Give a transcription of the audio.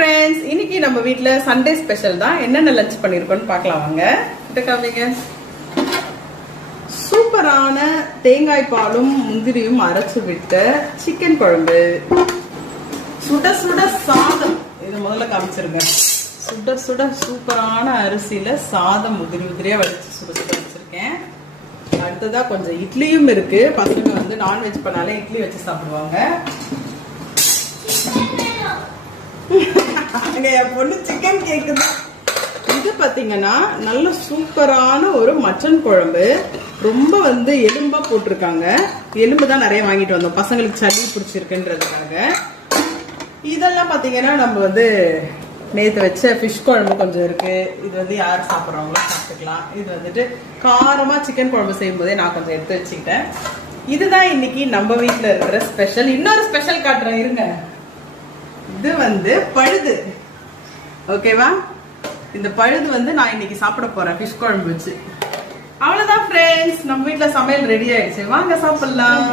Friends, இன்னைக்கு நம்ம வீட்ல சண்டே ஸ்பெஷல் தான். என்னென்ன லஞ்ச் பண்ணிருக்கோம்னு பார்க்கலாம் வாங்க. கிட்ட காமிங்க. சூப்பரான தேங்காய் பாலும் முந்திரியும் அரைச்சு விட்ட சிக்கன் குழம்பு, சுட சுட சாதம். இது முதல்ல காமிச்சிருங்க. சுட சுட சூப்பரான அரிசியில சாதம் உதிரி உதிரியா வடிச்சு சுட சுட வச்சிருக்கேன். அடுத்ததா கொஞ்சம் இட்லியும் இருக்கு. பசங்க வந்து நான்வெஜ் பண்ணாலே இட்லி வச்சு சாப்பிடுவாங்க. என் பொண்ணு சிக்கன் கேக்குது. இது பாத்தீங்கன்னா நல்ல சூப்பரான ஒரு மட்டன் குழம்பு. ரொம்ப வந்து எலும்பா போட்டிருக்காங்க. எலும்பு தான் நிறைய வாங்கிட்டு வந்தோம், பசங்களுக்கு சளி பிடிச்சிருக்குன்றதுக்காக. இதெல்லாம் பாத்தீங்கன்னா நம்ம வந்து நேத்து வச்ச ஃபிஷ் குழம்பு கொஞ்சம் இருக்கு. இது வந்து யார் சாப்பிட்றவங்களோ சாப்பிட்டுக்கலாம். இது வந்துட்டு காரமா சிக்கன் குழம்பு செய்யும் போதே நான் கொஞ்சம் எடுத்து வச்சுக்கிட்டேன். இதுதான் இன்னைக்கு நம்ம வீட்டுல இருக்கிற ஸ்பெஷல். இன்னொரு ஸ்பெஷல் காட்டுறேன் இருங்க. இது வந்து பழுது, ஓகேவா? இந்த பழுது வந்து நான் இன்னைக்கு சாப்பிட போறேன் ஃபிஷ் குழம்பு வச்சு. அவ்வளவுதான் ஃப்ரெண்ட்ஸ், நம்ம வீட்டுல சமையல் ரெடி ஆயிடுச்சு. வாங்க சாப்பிடலாம்.